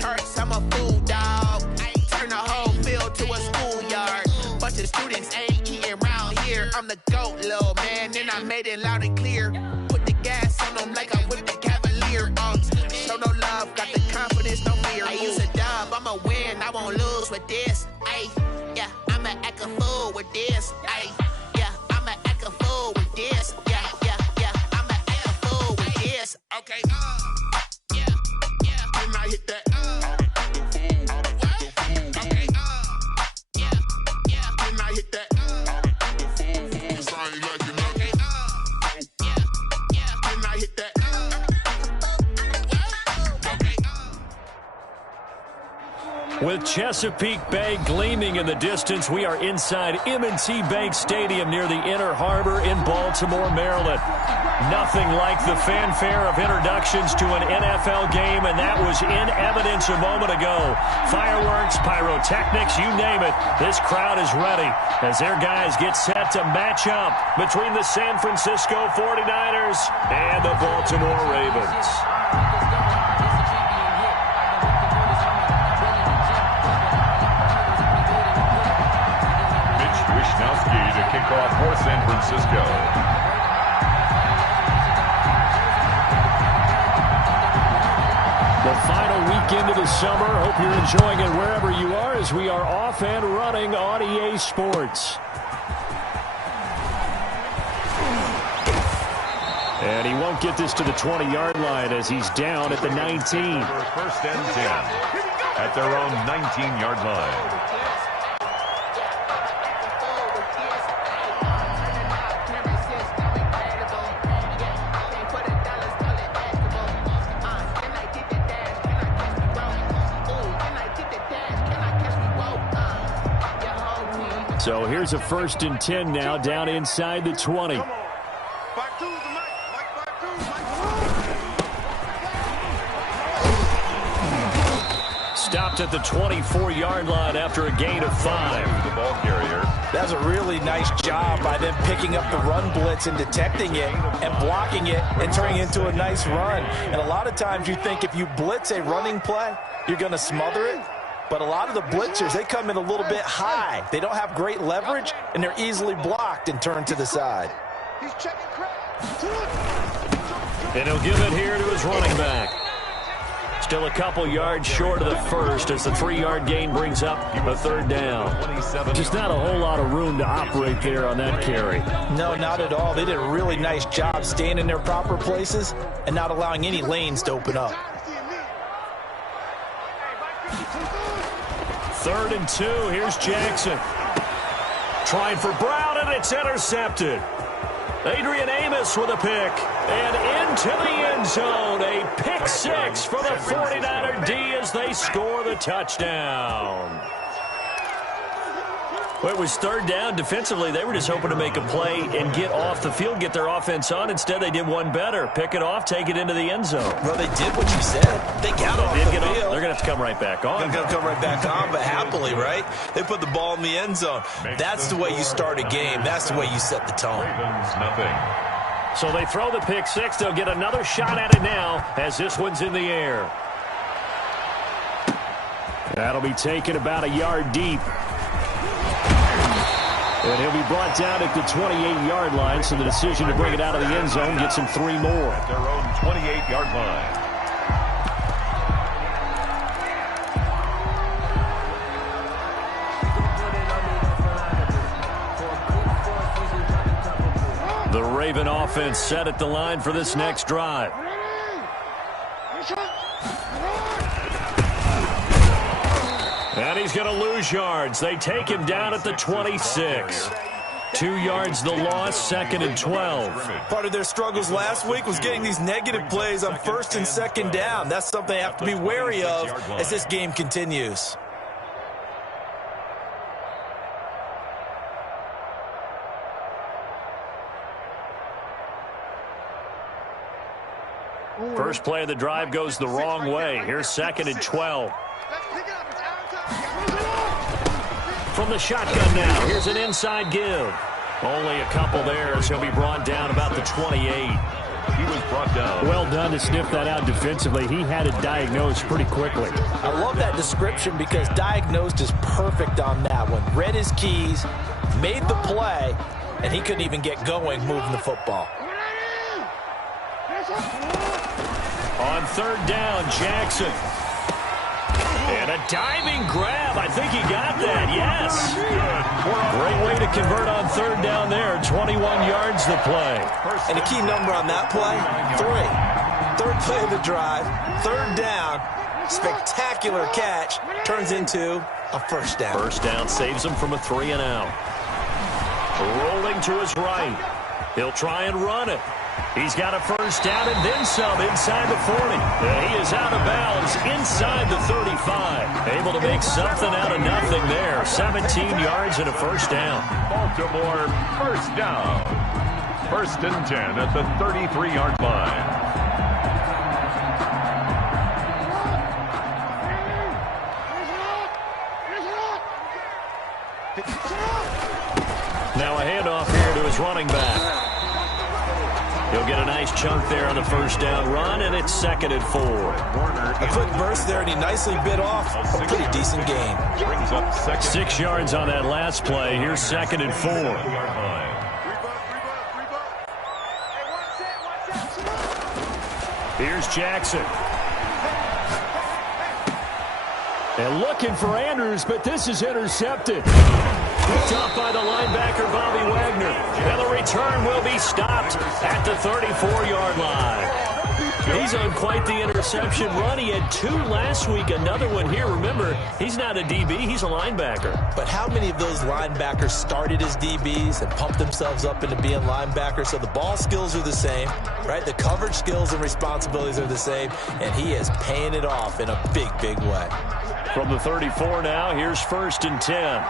charts, I'm a food dog. Turn the whole field to a schoolyard. Bunch of students ain't eating round here. I'm the GOAT, little man, and I made it loud and clear. Put the gas on them like I'm with the Cavalier. Show no love, got the confidence, no fear. I use a dub, I'ma win, I won't lose with this. Ay, yeah, I'ma act a fool with this. Ay, yeah, I'ma act a fool with this. Yeah, yeah, yeah, I'ma act a fool with this. Okay, yeah, yeah, can I hit that? Okay, yeah, yeah, can I hit that? Sorry, like you know. Okay, yeah, yeah, can I hit that? With Chesapeake Bay gleaming in the distance, we are inside M&T Bank Stadium near the Inner Harbor in Baltimore, Maryland. Nothing like the fanfare of introductions to an NFL game, and that was in evidence a moment ago. Fireworks, pyrotechnics, you name it. This crowd is ready as their guys get set to match up between the San Francisco 49ers and the Baltimore Ravens. To kick off for San Francisco. The final weekend of the summer. Hope you're enjoying it wherever you are as we are off and running on EA Sports. And he won't get this to the 20-yard line as he's down at the 19. First and 10 at their own 19-yard line. So here's a 1st and 10 now down inside the 20. Stopped at the 24-yard line after a gain of 5. The ball carrier. That's a really nice job by them picking up the run blitz and detecting it and blocking it and turning it into a nice run. And a lot of times you think if you blitz a running play, you're going to smother it. But a lot of the blitzers, they come in a little bit high. They don't have great leverage, and they're easily blocked and turned to the side. And he'll give it here to his running back. Still a couple yards short of the first as the 3-yard gain brings up a 3rd down. Just not a whole lot of room to operate there on that carry. No, not at all. They did a really nice job staying in their proper places and not allowing any lanes to open up. 3rd and 2. Here's Jackson. Trying for Brown, and it's intercepted. Adrian Amos with a pick. And into the end zone. A pick 6 for the 49er D as they score the touchdown. Well, it was 3rd down. Defensively, they were just hoping to make a play and get off the field, get their offense on. Instead, they did one better. Pick it off, take it into the end zone. Well, they did what you said. They got off the field. They're going to have to come right back on. They're going to come right back on, but happily, right? They put the ball in the end zone. That's the way you start a game. That's the way you set the tone. Ravens, nothing. So they throw the pick 6. They'll get another shot at it now as this one's in the air. That'll be taken about a yard deep. And he'll be brought down at the 28-yard line, so the decision to bring it out of the end zone gets him 3 more. At their own 28-yard line. The Raven offense set at the line for this next drive. And he's going to lose yards. They take him down at the 26. 2 yards the loss, 2nd and 12. Part of their struggles last week was getting these negative plays on 1st and 2nd down. That's something they have to be wary of as this game continues. First play of the drive goes the wrong way. Here's 2nd and 12. From the shotgun now, here's an inside give. Only a couple there as he'll be brought down about the 28. He was brought down. Well done to sniff that out defensively. He had it diagnosed pretty quickly. I love that description because diagnosed is perfect on that one. Read his keys, made the play, and he couldn't even get going moving the football. On third down, Jackson. And a diving grab. I think he got that, yes. Great way to convert on third down there. 21 yards the play. And the key number on that play, 3. Third play of the drive, third down, spectacular catch, turns into a first down. First down saves him from a 3 and out. Rolling to his right. He'll try and run it. He's got a first down and then some inside the 40. He is out of bounds inside the 35. Able to make something out of nothing there. 17 yards and a first down. Baltimore first down. 1st and 10 at the 33-yard line. Now a handoff here to his running back. He'll get a nice chunk there on the first down run, and it's 2nd and 4. A quick burst there, and he nicely bit off a pretty decent gain. 6 yards on that last play. Here's 2nd and 4. Here's Jackson. And looking for Andrews, but this is intercepted. Picked up by the linebacker, Bobby Wagner. And the return will be stopped at the 34-yard line. He's on quite the interception run. He had 2 last week, another one here. Remember, he's not a DB, he's a linebacker. But how many of those linebackers started as DBs and pumped themselves up into being linebackers? So the ball skills are the same, right? The coverage skills and responsibilities are the same, and he is paying it off in a big, big way. From the 34 now, here's 1st and 10.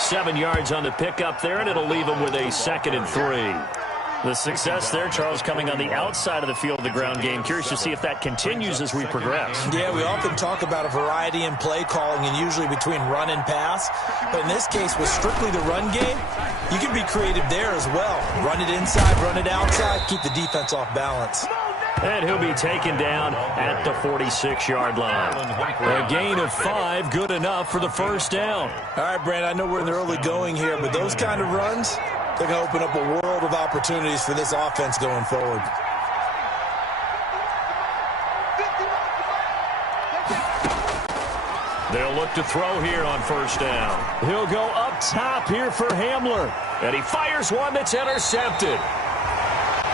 Seven yards on the pickup there, and it'll leave him with a 2nd and 3. The success there, Charles, coming on the outside of the field of the ground game. Curious to see if that continues as we progress. Yeah, we often talk about a variety in play calling and usually between run and pass. But in this case, with strictly the run game, you can be creative there as well. Run it inside, run it outside, keep the defense off balance. And he'll be taken down at the 46-yard line. A gain of 5, good enough for the first down. All right, Brandon, I know we're in the early going here, but those kind of runs, they're going to open up a world of opportunities for this offense going forward. They'll look to throw here on first down. He'll go up top here for Hamler. And he fires one that's intercepted.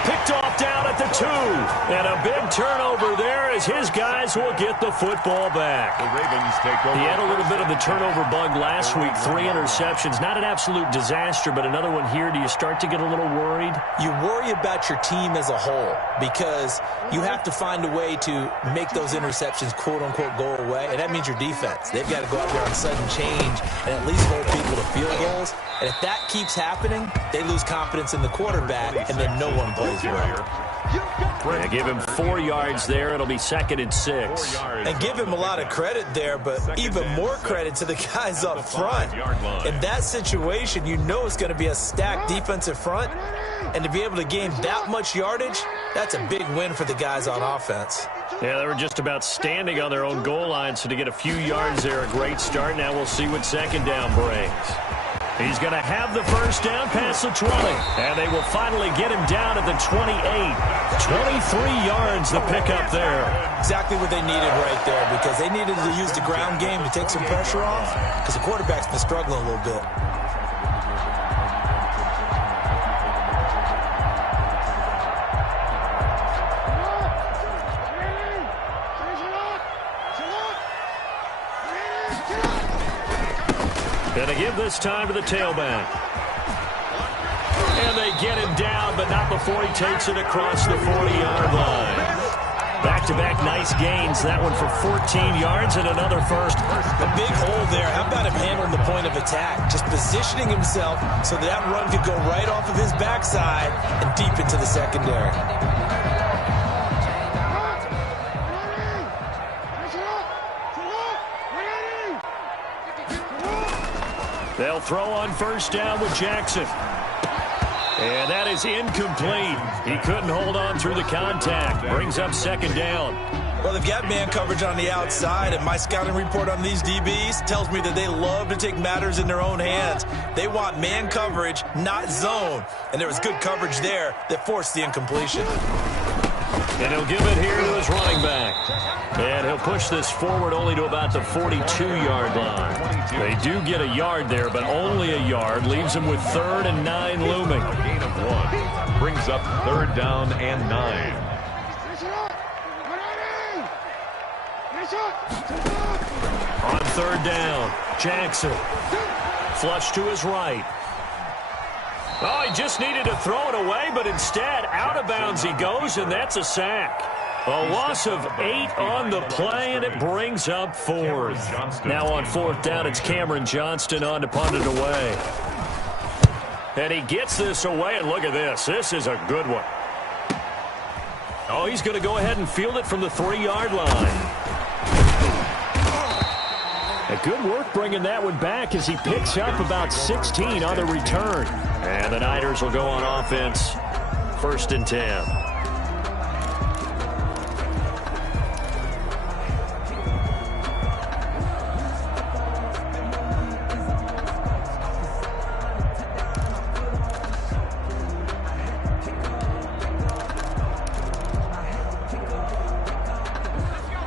Picked off down at the 2. And a big turnover there as his guys will get the football back. The Ravens take over. He had a little bit of the turnover bug last week. 3 interceptions. Not an absolute disaster, but another one here. Do you start to get a little worried? You worry about your team as a whole because you have to find a way to make those interceptions, quote-unquote, go away. And that means your defense. They've got to go out there on sudden change and at least hold people to field goals. And if that keeps happening, they lose confidence in the quarterback, and then no one plays well. Yeah, give him 4 yards there. It'll be 2nd and 6. And give him a lot of credit there, but even more credit to the guys up front. In that situation, you know it's going to be a stacked defensive front. And to be able to gain that much yardage, that's a big win for the guys on offense. Yeah, they were just about standing on their own goal line, so to get a few yards there, a great start. Now we'll see what second down brings. He's going to have the first down past the 20. And they will finally get him down at the 28. 23 yards the pickup there. Exactly what they needed right there because they needed to use the ground game to take some pressure off because the quarterback's been struggling a little bit. Gonna give this time to the tailback. And they get him down, but not before he takes it across the 40-yard line. Back-to-back nice gains. That one for 14 yards and another first. A big hole there. How about him handling the point of attack? Just positioning himself so that run could go right off of his backside and deep into the secondary. They'll throw on first down with Jackson. And that is incomplete. He couldn't hold on through the contact. Brings up second down. Well, they've got man coverage on the outside, and my scouting report on these DBs tells me that they love to take matters in their own hands. They want man coverage, not zone. And there was good coverage there that forced the incompletion. And he'll give it here to his running back. And he'll push this forward only to about the 42-yard line. They do get a yard there, but only a yard. Leaves them with 3rd and 9 looming. A gain of 1 brings up 3rd down and 9. On 3rd down, Jackson. Flush to his right. Oh, he just needed to throw it away, but instead, out of bounds he goes, and that's a sack. A loss of 8 on the play, and it brings up 4th. Now on 4th down, it's Cameron Johnston on to punt it away. And he gets this away, and look at this. This is a good one. Oh, he's going to go ahead and field it from the 3-yard line. Good work bringing that one back as he picks up about 16 on the return. And the Niners will go on offense, 1st and 10.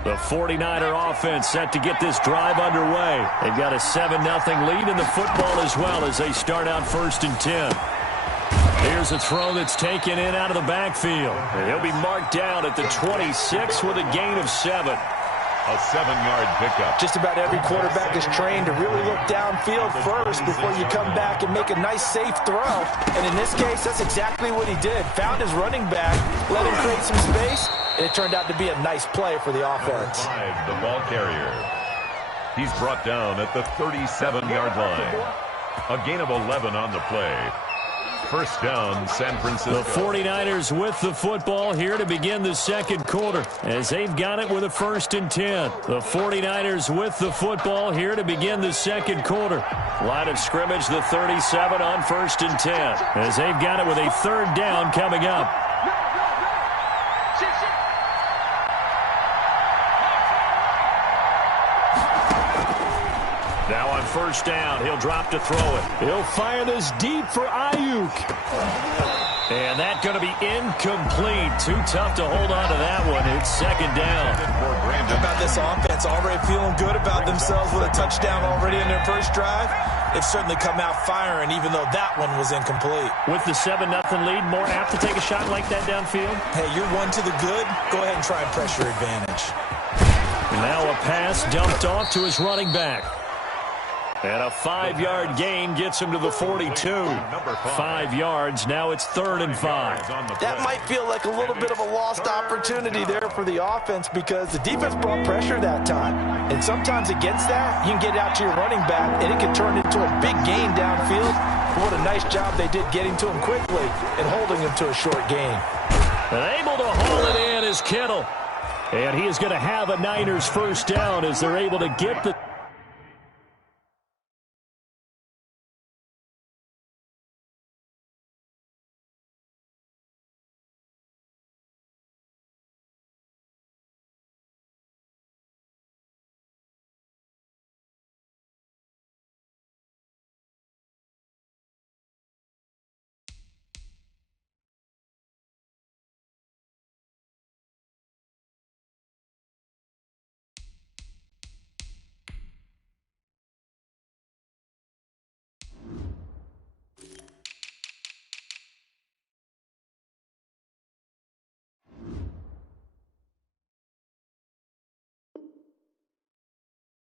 The 49er offense set to get this drive underway. They've got a 7-0 lead in the football as well as they start out 1st and 10. Here's a throw that's taken in out of the backfield. And he'll be marked down at the 26 with a gain of 7. A 7-yard pickup. Just about every quarterback is trained to really look downfield first before you come back and make a nice, safe throw. And in this case, that's exactly what he did. Found his running back, let him create some space, and it turned out to be a nice play for the offense. 5, the ball carrier. He's brought down at the 37-yard line. A gain of 11 on the play. 1st down, San Francisco. The 49ers with the football here to begin the 2nd quarter as they've got it with a 1st and 10. The 49ers with the football here to begin the 2nd quarter. Line of scrimmage, the 37 on 1st and 10 as they've got it with a 3rd down coming up. Now on 1st down, he'll drop to throw it. He'll fire this deep for Ayuk. And that's going to be incomplete. Too tough to hold on to that one. It's 2nd down. How about this offense already feeling good about themselves with a touchdown already in their first drive? They've certainly come out firing, even though that one was incomplete. With the 7-0 lead, more apt to take a shot like that downfield? Hey, you're one to the good. Go ahead and try and pressure advantage. And now a pass dumped off to his running back. And a 5-yard gain gets him to the 42. 5 yards. Now it's 3rd and 5. That might feel like a little bit of a lost opportunity there for the offense because the defense brought pressure that time. And sometimes against that, you can get out to your running back, and it can turn into a big gain downfield. But what a nice job they did getting to him quickly and holding him to a short gain. And able to haul it in is Kittle. And he is going to have a Niners 1st down as they're able to get the...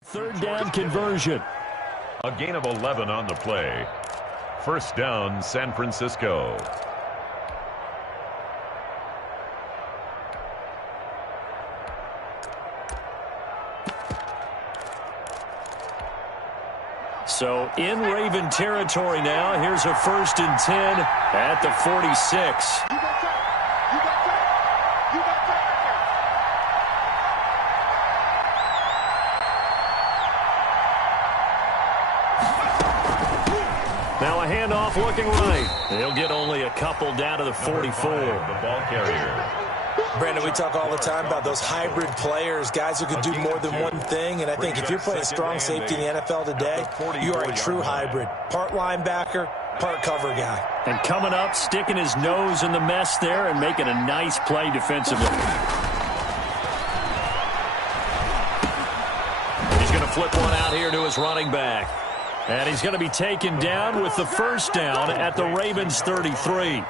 Third down conversion. A gain of 11 on the play. 1st down, San Francisco. So in Raven territory now. Here's a 1st and 10 at the 46. off looking right. They'll get only a couple down to the 44. The ball carrier. Brandon, we talk all the time about those hybrid players, guys who can do more than one thing, and I think if you're playing strong safety in the NFL today, you are a true hybrid. Part linebacker, part cover guy. And coming up, sticking his nose in the mess there and making a nice play defensively. He's going to flip one out here to his running back. And he's going to be taken down with the first down at the Ravens 33.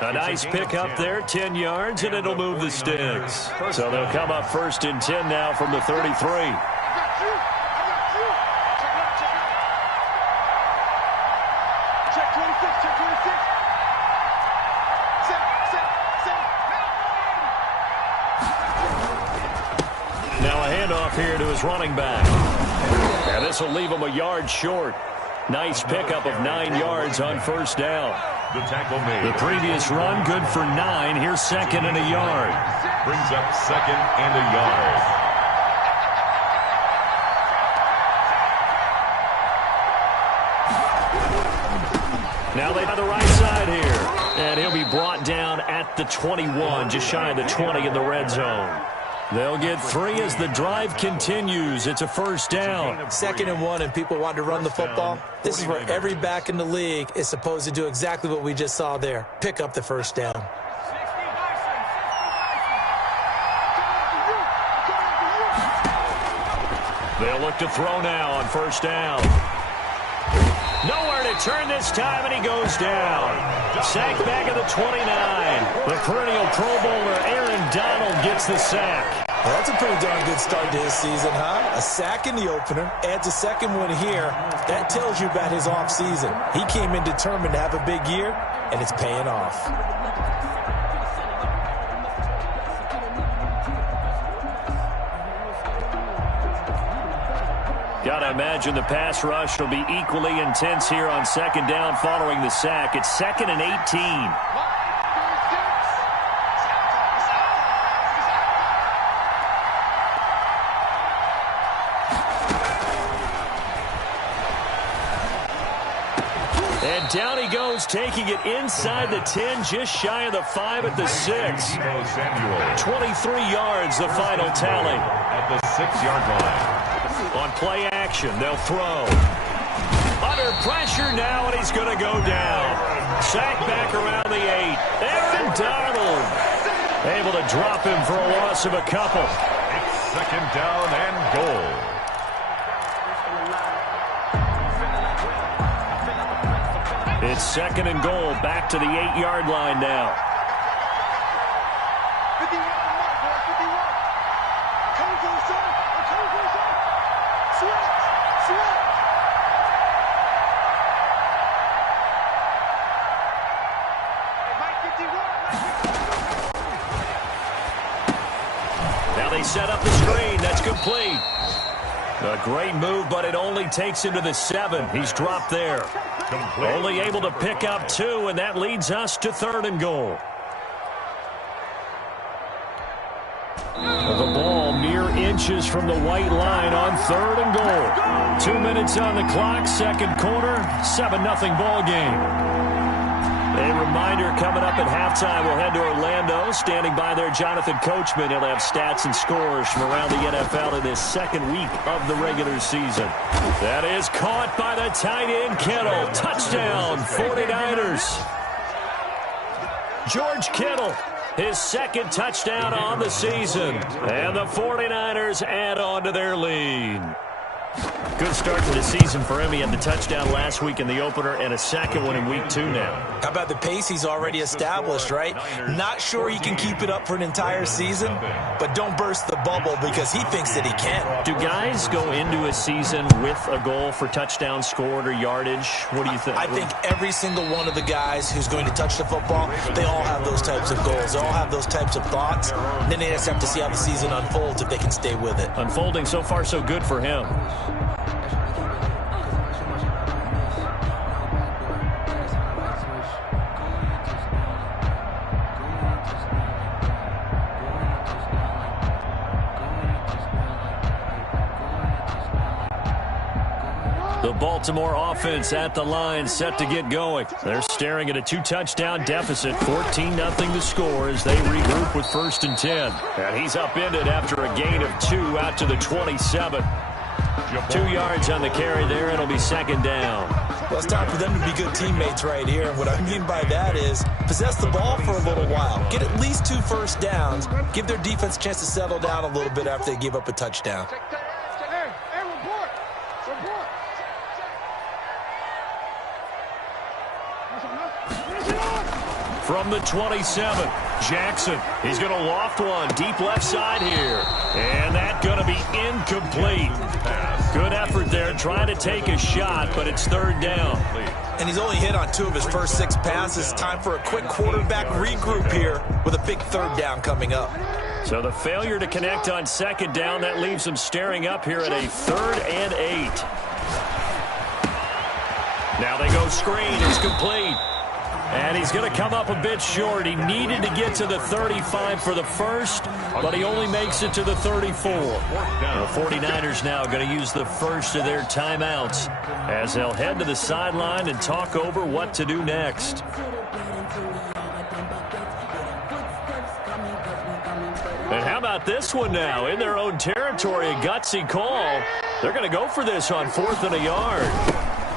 A nice pick up there, 10 yards, and it'll move the sticks. So they'll come up first and 10 now from the 33. Now a handoff here to his running back. And this will leave him a yard short. Nice pickup of 9 yards on first down. The tackle made. The previous run, good for 9. Here's second and a yard. Brings up second and a yard. Now they have the right side here. And he'll be brought down at the 21, just shy of the 20 in the red zone. They'll get 3 as the drive continues. It's a first down. 2nd and 1, and people want to run the football. This is where every back in the league is supposed to do exactly what we just saw there. Pick up the first down. They'll look to throw now on first down. Nowhere to turn this time, and he goes down. Sack back at the 29. The perennial Pro Bowler Aaron Donald gets the sack. Well, that's a pretty darn good start to his season, huh? A sack in the opener, adds a second one here. That tells you about his offseason. He came in determined to have a big year, and it's paying off. Gotta imagine the pass rush will be equally intense here on second down following the sack. It's 2nd and 18. And down he goes, taking it inside the 10, just shy of the 5 at the 6. 23 yards, the final tally. At the 6-yard line. On play action, they'll throw. Under pressure now, and he's going to go down. Sack back around the 8. Aaron Donald able to drop him for a loss of a couple. It's 2nd down and goal. It's 2nd and goal, back to the 8-yard line now. Now they set up the screen. That's complete. A great move, but it only takes him to the 7. He's dropped there. Only able to pick up 2, and that leads us to 3rd and goal. The ball mere inches from the white line on 3rd and goal. 2 minutes on the clock, 2nd quarter, 7-0 ball game. A reminder coming up at halftime, we'll head to Orlando. Standing by there, Jonathan Coachman. He'll have stats and scores from around the NFL in this 2nd week of the regular season. That is caught by the tight end, Kittle. Touchdown, 49ers. George Kittle, his 2nd touchdown on the season. And the 49ers add on to their lead. Good start to the season for him. He had the touchdown last week in the opener and a 2nd one in week 2 now. How about the pace he's already established, right? Not sure he can keep it up for an entire season, but don't burst the bubble because he thinks that he can. Do guys go into a season with a goal for touchdown scored or yardage? What do you think? I think every single one of the guys who's going to touch the football, they all have those types of goals. They all have those types of thoughts. And then they just have to see how the season unfolds if they can stay with it. Unfolding so far so good for him. The Baltimore offense at the line, set to get going. They're staring at a 2-touchdown deficit, 14-0 to score as they regroup with 1st and 10. And he's upended after a gain of 2 out to the 27. 2 yards on the carry there. It'll be 2nd down. Well, it's time for them to be good teammates right here. And what I mean by that is possess the ball for a little while. Get at least 2 first downs. Give their defense a chance to settle down a little bit after they give up a touchdown. From the 27, Jackson. He's going to loft one deep left side here. And that's going to be incomplete. Good effort there trying to take a shot, but it's 3rd down. And he's only hit on 2 of his first 6 passes. Time for a quick quarterback regroup here with a big 3rd down coming up. So the failure to connect on 2nd down, that leaves him staring up here at a 3rd and 8. Now they go screen. It's complete. And he's going to come up a bit short. He needed to get to the 35 for the first, but he only makes it to the 34. The 49ers now going to use the first of their timeouts as they'll head to the sideline and talk over what to do next. And how about this one now? In their own territory, a gutsy call. They're going to go for this on 4th and a yard.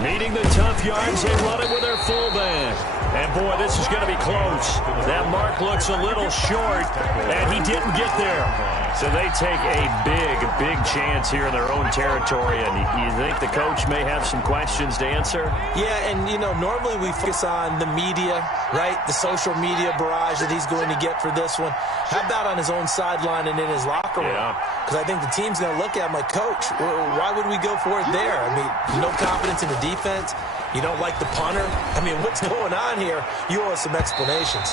Needing the tough yards, they run it with their fullback. And, boy, this is going to be close. That mark looks a little short, and he didn't get there. So they take a big chance here in their own territory. And you think the coach may have some questions to answer? Yeah, and, you know, normally we focus on the media, right? The social media barrage that he's going to get for this one. How about on his own sideline and in his locker room? Because I think the team's going to look at him like, Coach, why would we go for it there? I mean, no confidence in the defense. You don't like the punter? I mean, what's going on here? You owe us some explanations.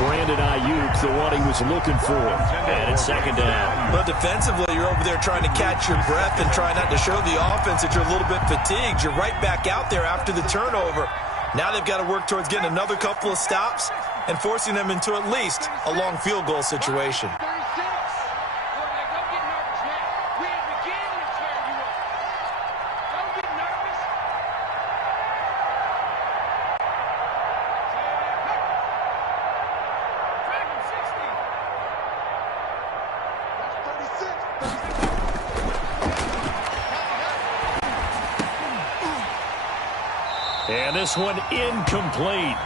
Brandon Ayuk, the one he was looking for. And it's 2nd down. But defensively, you're over there trying to catch your breath and try not to show the offense that you're a little bit fatigued. You're right back out there after the turnover. Now they've got to work towards getting another couple of stops and forcing them into at least a long field goal situation. And this one incomplete.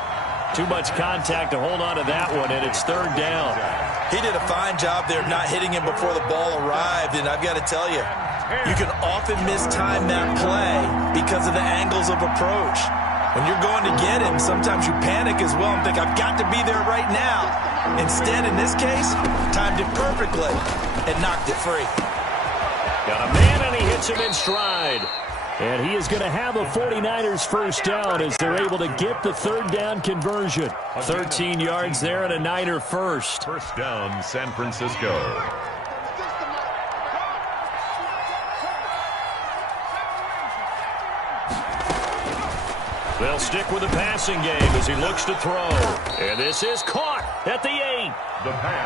Too much contact to hold on to that one, and it's 3rd down. He did a fine job there not hitting him before the ball arrived, and I've got to tell you, you can often mistime that play because of the angles of approach. When you're going to get him, sometimes you panic as well and think, I've got to be there right now. Instead, in this case, timed it perfectly and knocked it free. Got a man, and he hits him in stride. And he is going to have a 49ers first down as they're able to get the 3rd down conversion. 13 yards there and a Niner first. First down, San Francisco. They'll stick with the passing game as he looks to throw. And this is caught at the 8.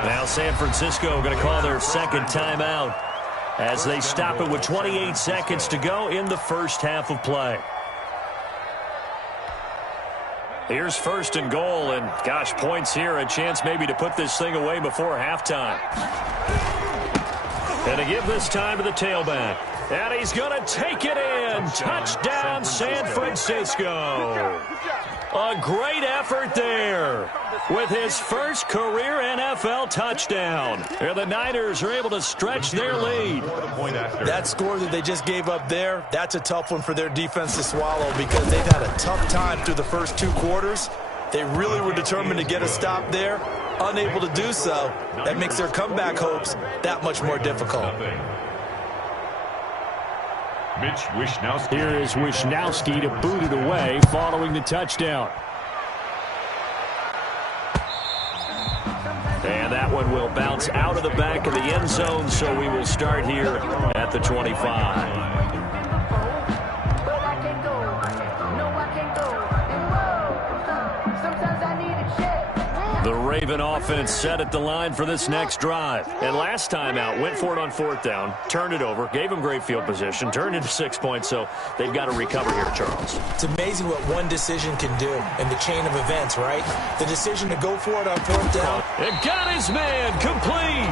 Now San Francisco going to call their 2nd timeout as they stop it with 28 seconds to go in the first half of play. Here's 1st and goal, and gosh, points here, a chance maybe to put this thing away before halftime. And to give this time to the tailback. And he's going to take it in. Touchdown, San Francisco. A great effort there with his first career NFL touchdown. And the Niners are able to stretch their lead. That score that they just gave up there, that's a tough one for their defense to swallow because they've had a tough time through the first 2 quarters. They really were determined to get a stop there, unable to do so. That makes their comeback hopes that much more difficult. Here is Wishnowski to boot it away following the touchdown. And that one will bounce out of the back of the end zone, so we will start here at the 25. Sometimes The Raven offense set at the line for this next drive. And last time out, went for it on fourth down, turned it over, gave them great field position, turned into 6 points, so they've got to recover here, Charles. It's amazing what one decision can do in the chain of events, right? The decision to go for it on fourth down. It got his man complete.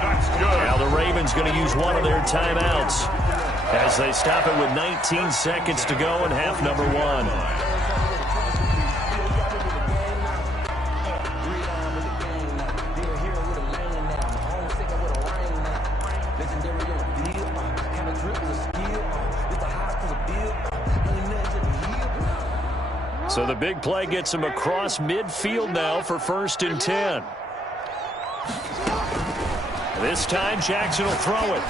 That's good. Now the Ravens going to use one of their timeouts as they stop it with 19 seconds to go in half number one. So the big play gets him across midfield now for 1st and 10. This time Jackson will throw it.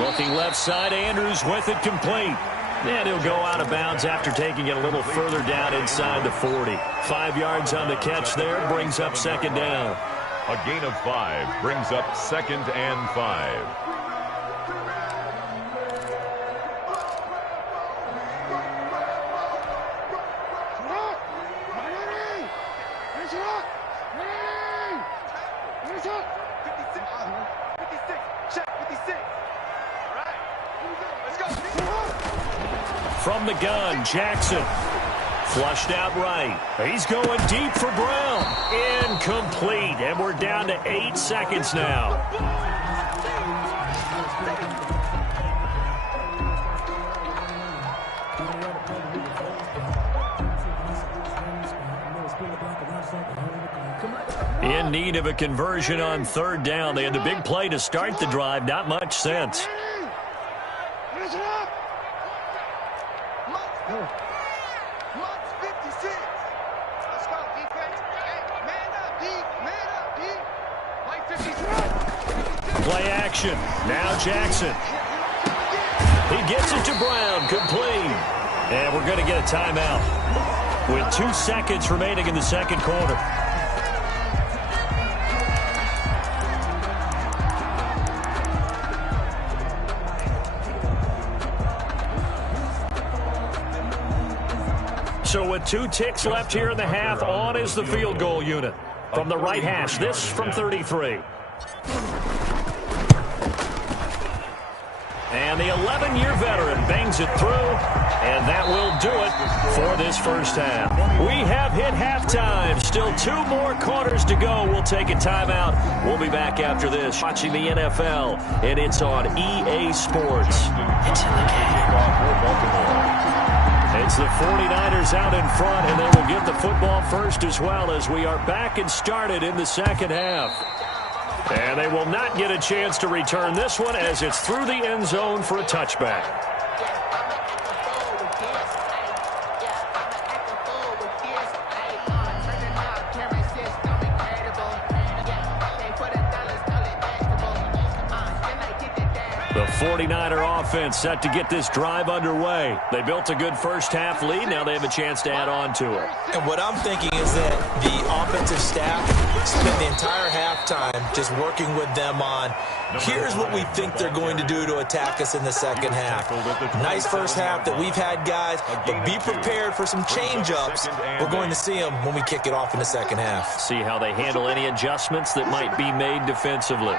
Looking left side, Andrews with it complete. And he'll go out of bounds after taking it a little further down inside the 40. 5 yards on the catch there, brings up 2nd down. A gain of 5 brings up 2nd and 5. From the gun, Jackson. Flushed out right. He's going deep for Brown. Incomplete. And we're down to 8 seconds now. In need of a conversion on 3rd down. They had the big play to start the drive. Not much sense. Play action. Now Jackson. He gets it to Brown. Complete. And we're going to get a timeout with 2 seconds remaining in the 2nd quarter. So with 2 ticks left here in the half, on is the field goal unit. From the right hash, this from 33. And the 11-year veteran bangs it through, and that will do it for this first half. We have hit halftime. Still 2 more quarters to go. We'll take a timeout. We'll be back after this, watching the NFL, and it's on EA Sports. It's in the game. It's the 49ers out in front, and they will get the football first as well as we are back and started in the 2nd half. And they will not get a chance to return this one as it's through the end zone for a touchback. The 49er offense set to get this drive underway. They built a good first half lead. Now they have a chance to add on to it. And what I'm thinking is that the offensive staff spent the entire halftime just working with them on, here's what we think they're going to do to attack us in the 2nd half. Nice first half that we've had, guys, but be prepared for some change-ups. We're going to see them when we kick it off in the 2nd half. See how they handle any adjustments that might be made defensively.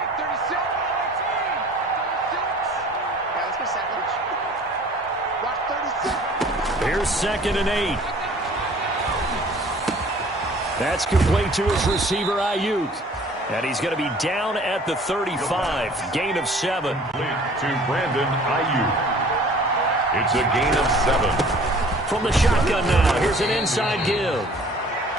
Here's 2nd and 8. That's complete to his receiver, Ayuk. And he's going to be down at the 35. Gain of 7. To Brandon Ayuk. It's a gain of 7. From the shotgun now, here's an inside give.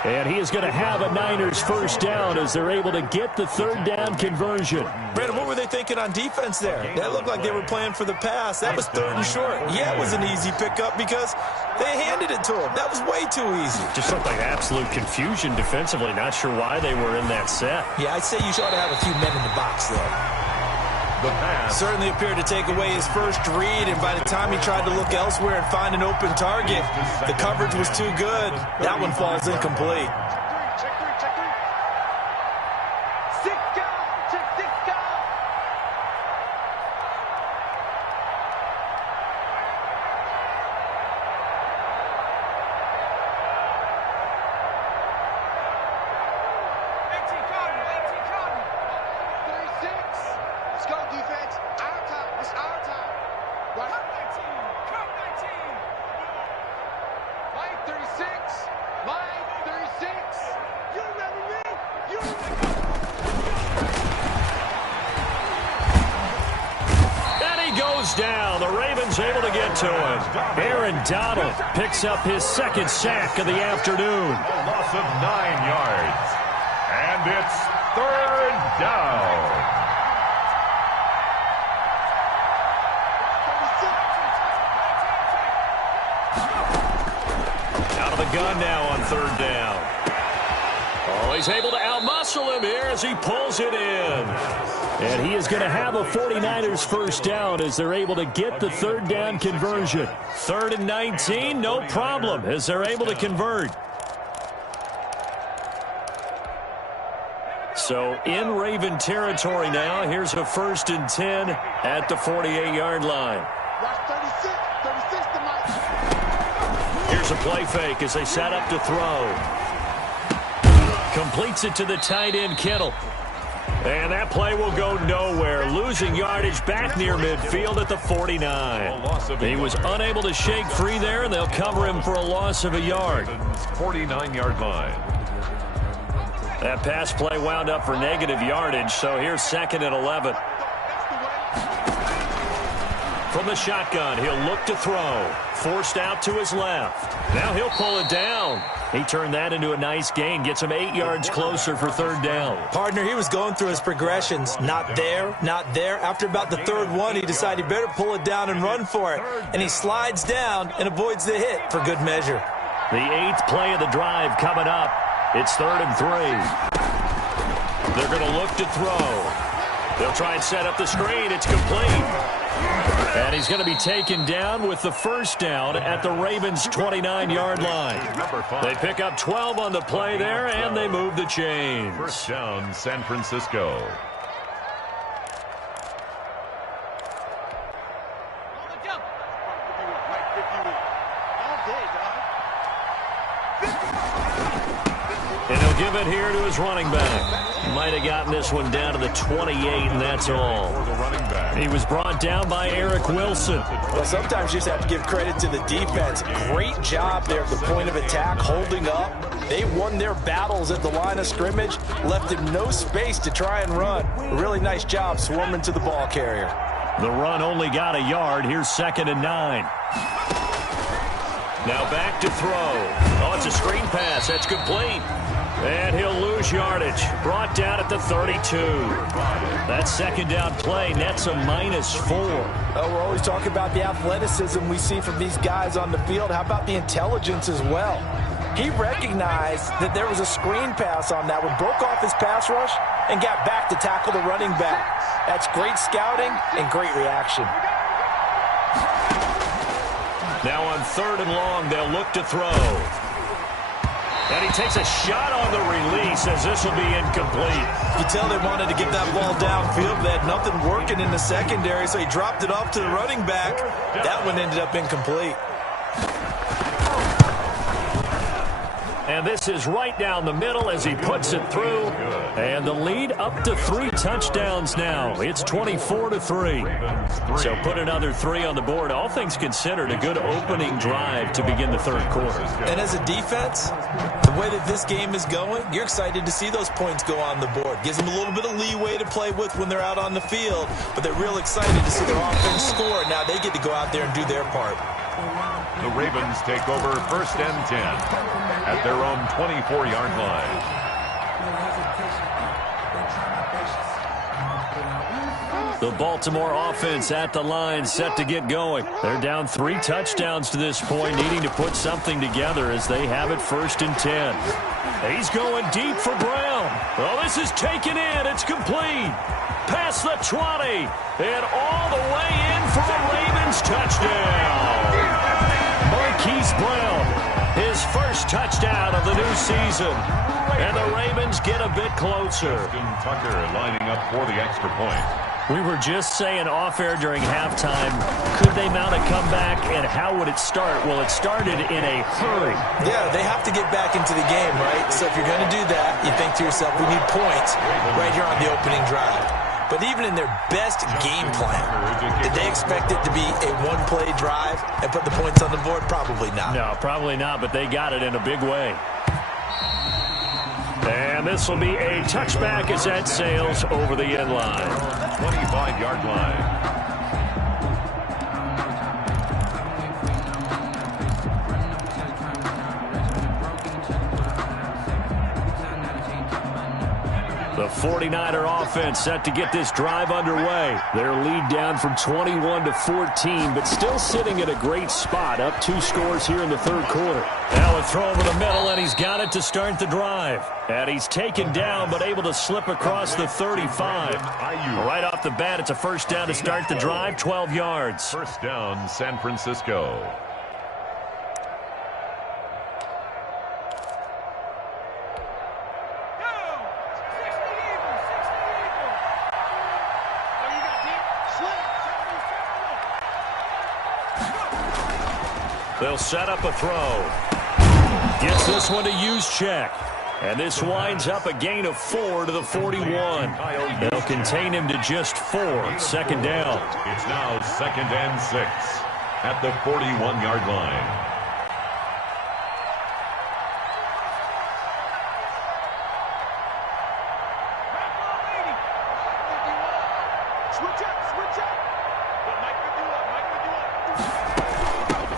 And he is going to have a Niners first down as they're able to get the 3rd down conversion. Brandon, what were they thinking on defense there? That looked like they were playing for the pass. That was 3rd and short. Yeah, it was an easy pickup because they handed it to him. That was way too easy. Just looked like absolute confusion defensively. Not sure why they were in that set. Yeah, I'd say you ought to have a few men in the box there. The pass. Certainly appeared to take away his first read, and by the time he tried to look elsewhere and find an open target, the coverage was too good. That one falls incomplete. goes down. The Ravens able to get to him. Aaron Donald picks up his second sack of the afternoon. A loss of 9 yards. And it's third down. Out of the gun now on third down. Oh, he's able to outmuscle him here as he pulls it in. And he is going to have a 49ers first down as they're able to get the third down conversion. 3rd and 19, no problem as they're able to convert. So in Raven territory now, here's a 1st and 10 at the 48-yard line. Here's a play fake as they set up to throw. Completes it to the tight end, Kittle. And that play will go nowhere. Losing yardage back near midfield at the 49. He was unable to shake free there, and they'll cover him for a loss of a yard. 49-yard line. That pass play wound up for negative yardage, so here's 2nd and 11. From the shotgun, he'll look to throw. Forced out to his left. Now he'll pull it down. He turned that into a nice gain. Gets him 8 yards closer for third down. Partner, he was going through his progressions. Not there, not there. After about the third one, he decided he better pull it down and run for it. And he slides down and avoids the hit for good measure. The 8th play of the drive coming up. It's 3rd and 3. They're going to look to throw. They'll try and set up the screen. It's complete. And he's going to be taken down with the first down at the Ravens' 29-yard line. They pick up 12 on the play there, and they move the chains. First down, San Francisco. And he'll give it here to his running back. Might have gotten this one down to the 28, and that's all. He was brought down by Eric Wilson. Well, sometimes you just have to give credit to the defense. Great job there at the point of attack, holding up. They won their battles at the line of scrimmage, left him no space to try and run. A really nice job swarming to the ball carrier. The run only got a yard. Here's 2nd and 9. Now back to throw. Oh, it's a screen pass. That's complete. And he'll lose yardage. Brought down at the 32. That second down play nets a -4. Oh, we're always talking about the athleticism we see from these guys on the field. How about the intelligence as well? He recognized that there was a screen pass on that one, broke off his pass rush, and got back to tackle the running back. That's great scouting and great reaction. Now on 3rd and long, they'll look to throw. And he takes a shot on the release as this will be incomplete. You tell they wanted to get that ball downfield. They had nothing working in the secondary, so he dropped it off to the running back. That one ended up incomplete. And this is right down the middle as he puts it through. And the lead up to 3 touchdowns now. It's 24-3. So put another 3 on the board. All things considered, a good opening drive to begin the third quarter. And as a defense, the way that this game is going, you're excited to see those points go on the board. Gives them a little bit of leeway to play with when they're out on the field. But they're real excited to see their offense score. Now they get to go out there and do their part. The Ravens take over 1st and 10 at their own 24-yard line. The Baltimore offense at the line, set to get going. They're down 3 touchdowns to this point, needing to put something together as they have it 1st and 10. He's going deep for Brown. Well, this is taken in. It's complete. Past the 20. And all the way in for a Ravens touchdown. Marquise Brown, his first touchdown of the new season. And the Ravens get a bit closer. Tucker lining up for the extra point. We were just saying off-air during halftime, could they mount a comeback, and how would it start? Well, it started in a hurry. Yeah, they have to get back into the game, right? So if you're going to do that, you think to yourself, we need points right here on the opening drive. But even in their best game plan, did they expect it to be a one-play drive and put the points on the board? Probably not. No, probably not, but they got it in a big way. And this will be a touchback as that sails over the end line. 25-yard line. The 49er offense set to get this drive underway. Their lead down from 21 to 14, but still sitting at a great spot, up 2 scores here in the third quarter. Now a throw over the middle, and he's got it to start the drive. And he's taken down, but able to slip across the 35. Right off the bat, it's a first down to start the drive, 12 yards. First down, San Francisco. They'll set up a throw. Gets this one to Juszczyk. And this winds up a gain of 4 to the 41. They'll contain him to just 4. Second down. It's now 2nd and 6 at the 41-yard line.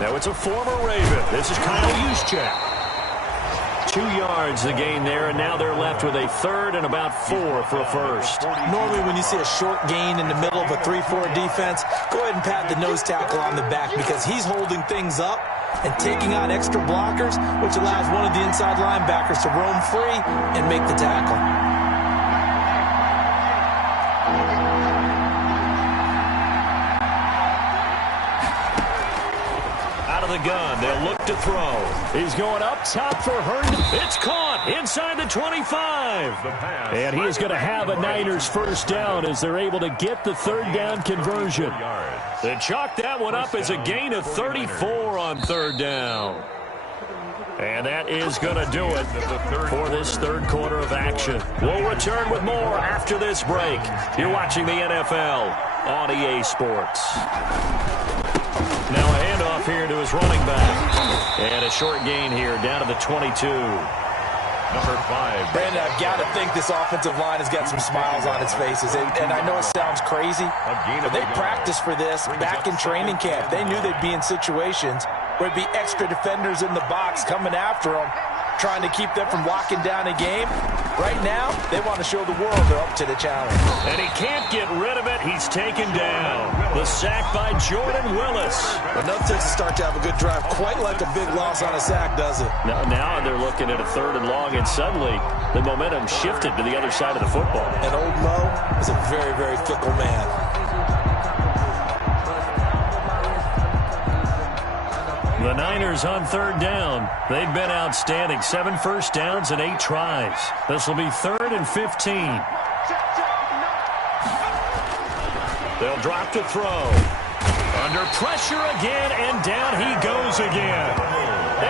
Now it's a former Raven. This is Kyle Juszczyk. 2 yards the gain there, and now they're left with a third and about 4 for a first. Normally when you see a short gain in the middle of a 3-4 defense, go ahead and pat the nose tackle on the back because he's holding things up and taking out extra blockers, which allows one of the inside linebackers to roam free and make the tackle. The gun. They'll look to throw. He's going up top for Herndon. It's caught inside the 25. And he is going to have a Niners first down as they're able to get the third down conversion. They chalk that one up as a gain of 34 on third down. And that is going to do it for this third quarter of action. We'll return with more after this break. You're watching the NFL on EA Sports. Now a handoff here to his running back. And a short gain here down to the 22. Number 5. Brandon, I've got to think this offensive line has got some smiles on its faces. And I know it sounds crazy, but they practiced for this back in training camp. They knew they'd be in situations where it'd be extra defenders in the box coming after them, trying to keep them from locking down a game. Right now, they want to show the world they're up to the challenge. And he can't get rid of it. He's taken down. The sack by Jordan Willis. But no takes to start to have a good drive. Quite like a big loss on a sack, does it? Now they're looking at a third and long, and suddenly the momentum shifted to the other side of the football. And old Mo is a very, very fickle man. The Niners on third down. They've been outstanding. 7 first downs and 8 tries. This will be 3rd and 15. They'll drop to throw. Under pressure again, and down he goes again.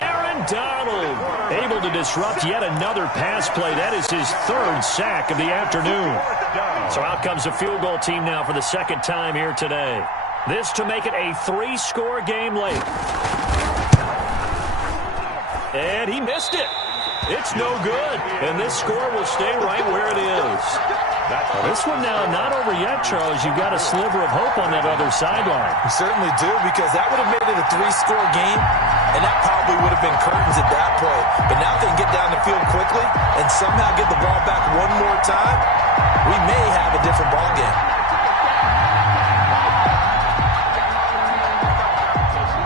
Aaron Donald able to disrupt yet another pass play. That is his 3rd sack of the afternoon. So out comes the field goal team now for the 2nd time here today. This to make it a 3-score game late. And he missed it. It's no good. And this score will stay right where it is. This one now not over yet, Charles. You've got a sliver of hope on that other sideline. You certainly do, because that would have made it a 3-score game, and that probably would have been curtains at that point. But now if they can get down the field quickly and somehow get the ball back one more time, we may have a different ball game.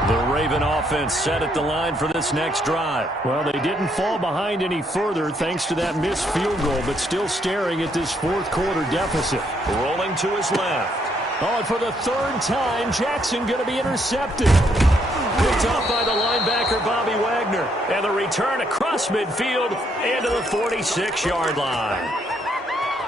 The Raven offense set at the line for this next drive. Well, they didn't fall behind any further thanks to that missed field goal, but still staring at this 4th quarter deficit. Rolling to his left. Oh, and for the 3rd time, Jackson going to be intercepted. Picked off by the linebacker, Bobby Wagner. And the return across midfield into the 46-yard line.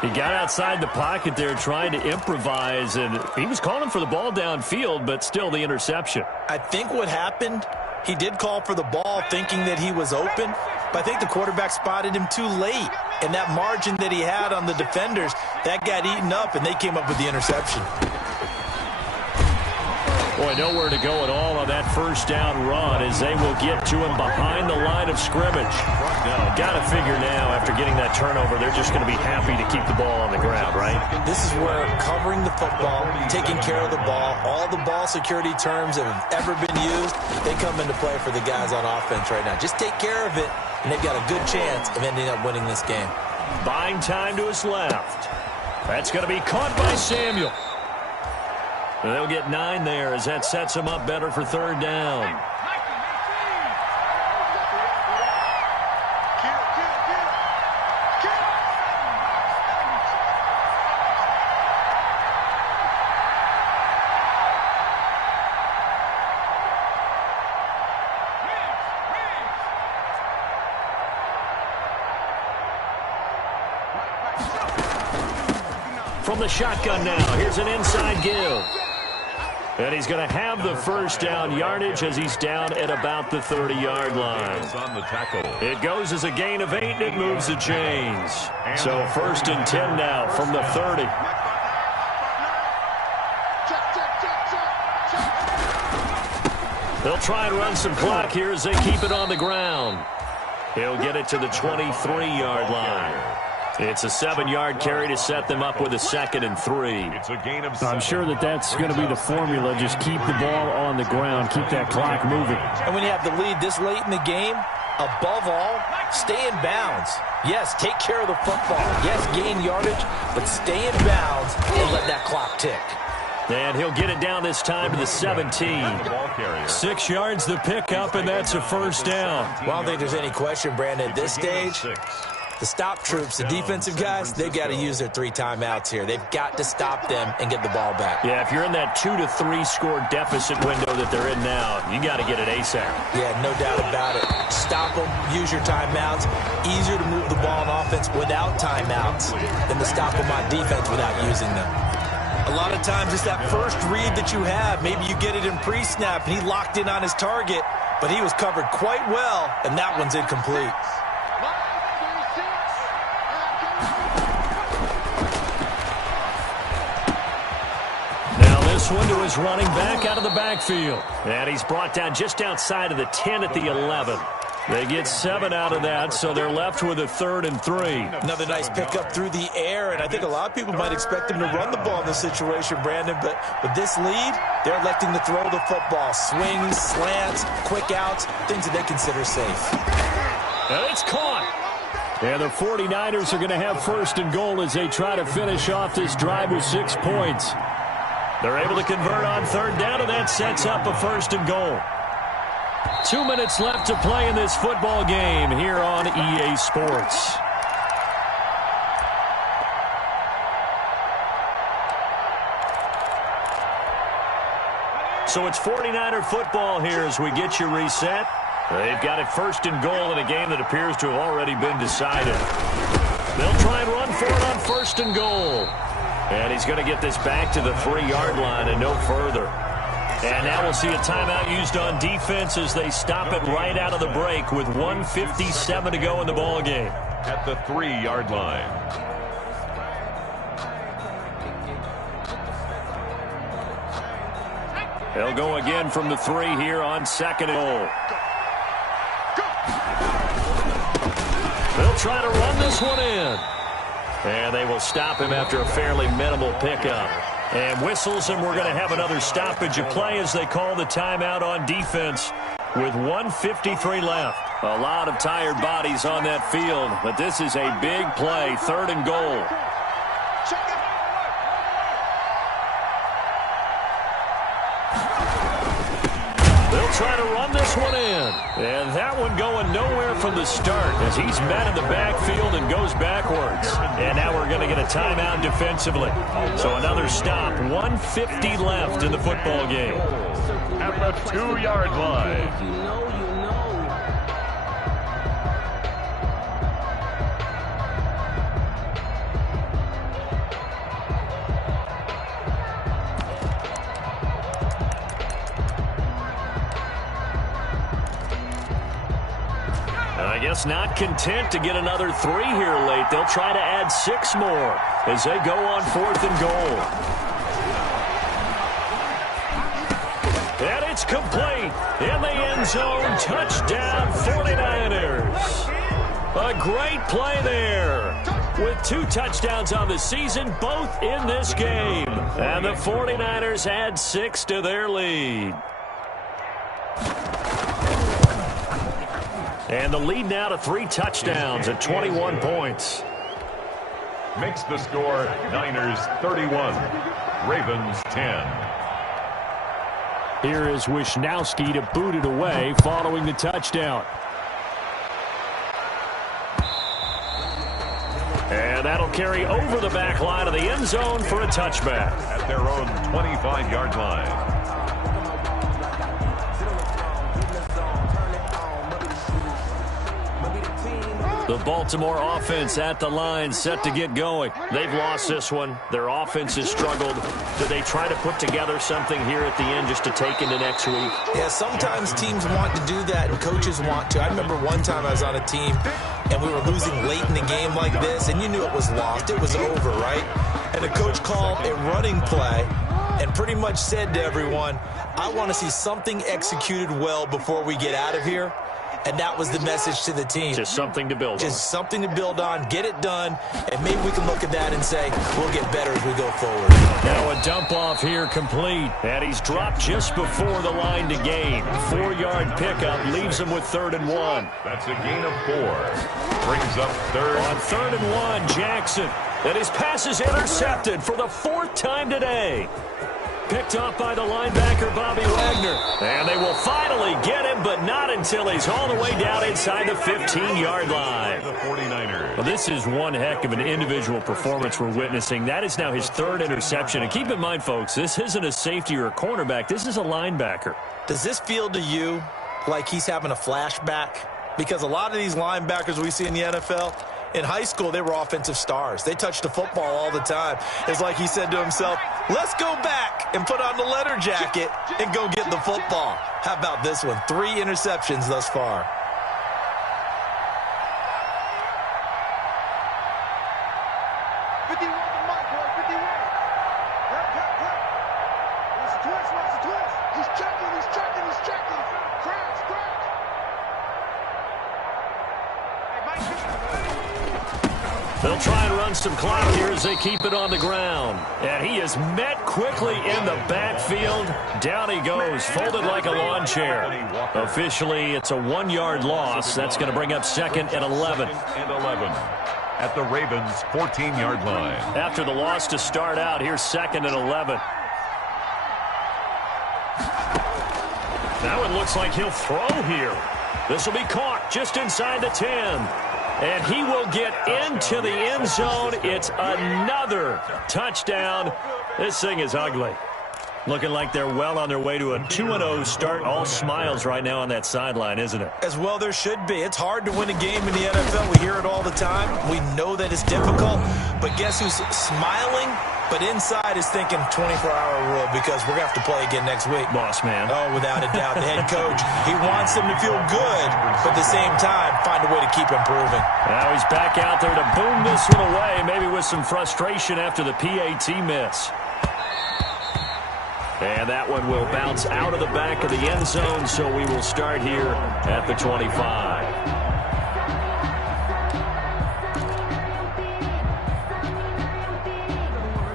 He got outside the pocket there trying to improvise, and he was calling for the ball downfield, but still the interception. I think what happened, he did call for the ball thinking that he was open, but I think the quarterback spotted him too late. And that margin that he had on the defenders, that got eaten up, and they came up with the interception. Boy, nowhere to go at all on that first down run as they will get to him behind the line of scrimmage. Got to figure now, after getting that turnover, they're just going to be happy to keep the ball on the ground, right? This is where covering the football, taking care of the ball, all the ball security terms that have ever been used, they come into play for the guys on offense right now. Just take care of it, and they've got a good chance of ending up winning this game. Buying time to his left. That's going to be caught by Samuel. They'll get 9 there as that sets him up better for third down. From the shotgun now, here's an inside give. And he's going to have the first down yardage as he's down at about the 30-yard line. It goes as a gain of 8, and it moves the chains. So 1st and 10 now from the 30. They'll try and run some clock here as they keep it on the ground. He'll get it to the 23-yard line. It's a 7-yard carry to set them up with a 2nd and 3. It's a gain of 7. I'm sure that's going to be the formula. Just keep the ball on the ground. Keep that clock moving. And when you have the lead this late in the game, above all, stay in bounds. Yes, take care of the football. Yes, gain yardage, but stay in bounds and let that clock tick. And he'll get it down this time to the 17. 6 yards the pickup, and that's a first down. Well, I don't think there's any question, Brandon, at this stage. The stop troops, the defensive guys, they've got to use their 3 timeouts here. They've got to stop them and get the ball back. Yeah, if you're in that 2 to 3 score deficit window that they're in now, you got to get it ASAP. Yeah, no doubt about it. Stop them, use your timeouts. Easier to move the ball on offense without timeouts than to stop them on defense without using them. A lot of times it's that first read that you have. Maybe you get it in pre-snap and he locked in on his target, but he was covered quite well, and that one's incomplete. One to his running back out of the backfield. And he's brought down just outside of the 10 at the 11. They get 7 out of that, so they're left with a 3rd and 3. Another nice pickup through the air, and I think a lot of people might expect him to run the ball in this situation, Brandon, but with this lead, they're electing to throw the football. Swings, slants, quick outs, things that they consider safe. And it's caught. And the 49ers are going to have 1st and goal as they try to finish off this drive with 6 points. They're able to convert on 3rd down, and that sets up a 1st and goal. 2 minutes left to play in this football game here on EA Sports. So it's 49er football here as we get you reset. They've got it 1st and goal in a game that appears to have already been decided. They'll try and run for it on 1st and goal. And he's going to get this back to the 3-yard line and no further. And now we'll see a timeout used on defense as they stop it right out of the break with 1:57 to go in the ball game. At the 3-yard line. They'll go again from the 3 here on 2nd and goal. They'll try to run this one in. And they will stop him after a fairly minimal pickup. And whistles, and we're going to have another stoppage of play as they call the timeout on defense with 1:53 left. A lot of tired bodies on that field, but this is a big play, 3rd and goal. They'll try to run this one in. And that one going nowhere from the start as he's met in the backfield and goes backwards. And now we're going to get a timeout defensively. So another stop, 1:50 left in the football game. At the 2-yard line. I guess not content to get another 3 here late. They'll try to add 6 more as they go on 4th and goal. And it's complete in the end zone. Touchdown 49ers. A great play there with 2 touchdowns on the season, both in this game. And the 49ers add 6 to their lead. And the lead now to 3 touchdowns at 21 points. makes the score Niners 31, Ravens 10. Here is Wisnowski to boot it away following the touchdown. And that'll carry over the back line of the end zone for a touchback. At their own 25-yard line. The Baltimore offense at the line, set to get going. They've lost this one. Their offense has struggled. Do they try to put together something here at the end just to take into next week? Yeah, sometimes teams want to do that and coaches want to. I remember one time I was on a team and we were losing late in the game like this, and you knew it was lost. It was over, right? And the coach called a running play and pretty much said to everyone, I want to see something executed well before we get out of here. And that was the message to the team. Just something to build on. Just something to build on, get it done, and maybe we can look at that and say, we'll get better as we go forward. Now a dump off here complete, and he's dropped just before the line to gain. 4-yard pickup leaves him with 3rd and 1. That's a gain of 4. Brings up 3rd. On 3rd and 1, Jackson. And his pass is intercepted for the 4th time today. Picked off by the linebacker, Bobby Wagner. And they will finally get him, but not until he's all the way down inside the 15-yard line. The 49ers. Well, this is one heck of an individual performance we're witnessing. That is now his 3rd interception. And keep in mind, folks, this isn't a safety or a cornerback. This is a linebacker. Does this feel to you like he's having a flashback? Because a lot of these linebackers we see in the NFL, in high school, they were offensive stars. They touched the football all the time. It's like he said to himself, let's go back and put on the leather jacket and go get the football. How about this one? 3 interceptions thus far. They'll try and run some clock here as they keep it on the ground. And he is met quickly in the backfield. Down he goes, folded like a lawn chair. Officially, it's a 1-yard loss. That's going to bring up 2nd and 11. At the Ravens' 14-yard line. After the loss to start out, here's 2nd and 11. Now it looks like he'll throw here. This will be caught just inside the 10. And he will get into the end zone. It's another touchdown. This thing is ugly. Looking like they're well on their way to a 2-0 start. All smiles right now on that sideline, isn't it? As well there should be. It's hard to win a game in the NFL. We hear it all the time. We know that it's difficult. But guess who's smiling? But inside is thinking 24-hour rule because we're going to have to play again next week. Boss man. Oh, without a doubt. The head coach, he wants them to feel good, but at the same time, find a way to keep improving. Now he's back out there to boom this one away, maybe with some frustration after the PAT miss. And that one will bounce out of the back of the end zone, so we will start here at the 25.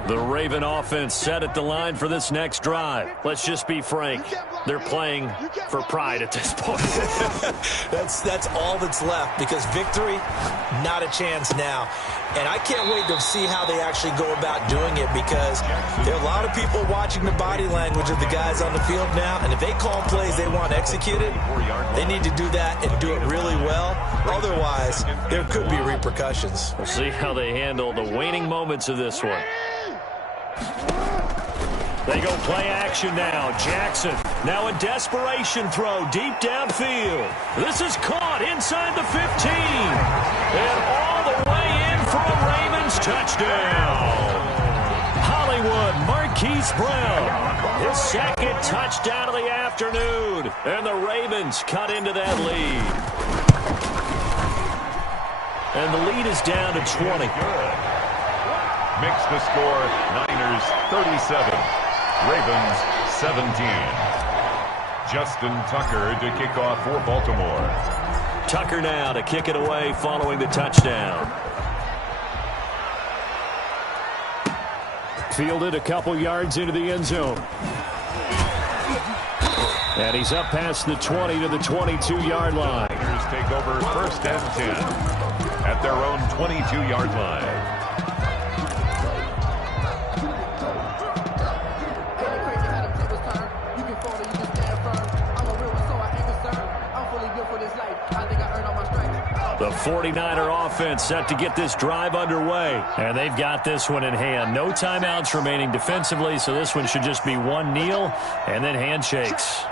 The Raven offense set at the line for this next drive. Let's just be frank. They're playing for pride at this point. That's all that's left because victory, not a chance now. And I can't wait to see how they actually go about doing it because there are a lot of people watching the body language of the guys on the field now. And if they call plays they want executed, they need to do that and do it really well. Otherwise, there could be repercussions. We'll see how they handle the waning moments of this one. They go play action now. Jackson, now a desperation throw deep downfield. This is caught inside the 15. And all the way in for a Ravens touchdown. Hollywood Marquise Brown, his 2nd touchdown of the afternoon. And the Ravens cut into that lead. And the lead is down to 20. Makes the score Niners 37, Ravens 17. Justin Tucker to kick off for Baltimore. Tucker now to kick it away following the touchdown. Fielded a couple yards into the end zone. And he's up past the 20 to the 22-yard line. Niners take over 1st and 10 at their own 22-yard line. The 49er offense set to get this drive underway. And they've got this one in hand. No timeouts remaining defensively, so this one should just be one kneel and then handshakes.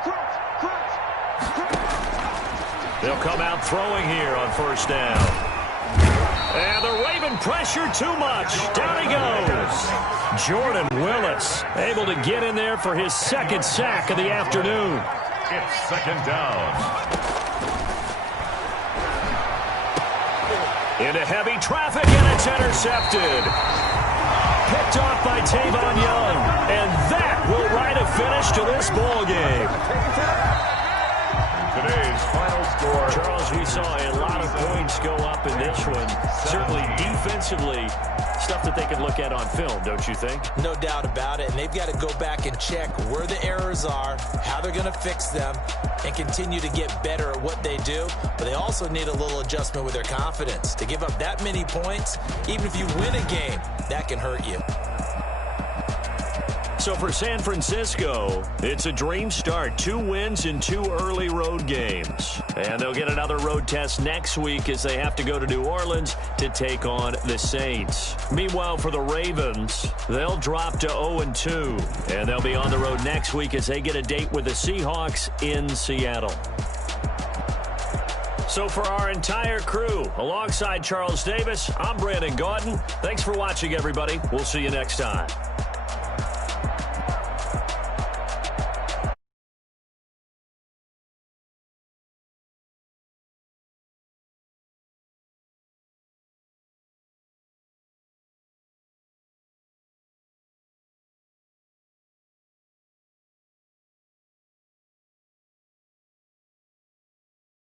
They'll come out throwing here on first down. And the Raven pressure too much. Down he goes. Jordan Willis able to get in there for his second sack of the afternoon. It's second down. Into heavy traffic, and it's intercepted. Picked off by Tavon Young. And that will write a finish to this ball game. Today's final score. Charles, we saw a lot of points go up in this one. Certainly defensively, stuff that they can look at on film, don't you think? No doubt about it. And they've got to go back and check where the errors are, how they're going to fix them, and continue to get better at what they do. But they also need a little adjustment with their confidence. To give up that many points, even if you win a game, that can hurt you. So for San Francisco, it's a dream start. 2 wins in 2 early road games. And they'll get another road test next week as they have to go to New Orleans to take on the Saints. Meanwhile, for the Ravens, they'll drop to 0-2. And they'll be on the road next week as they get a date with the Seahawks in Seattle. So for our entire crew, alongside Charles Davis, I'm Brandon Gaudin. Thanks for watching, everybody. We'll see you next time.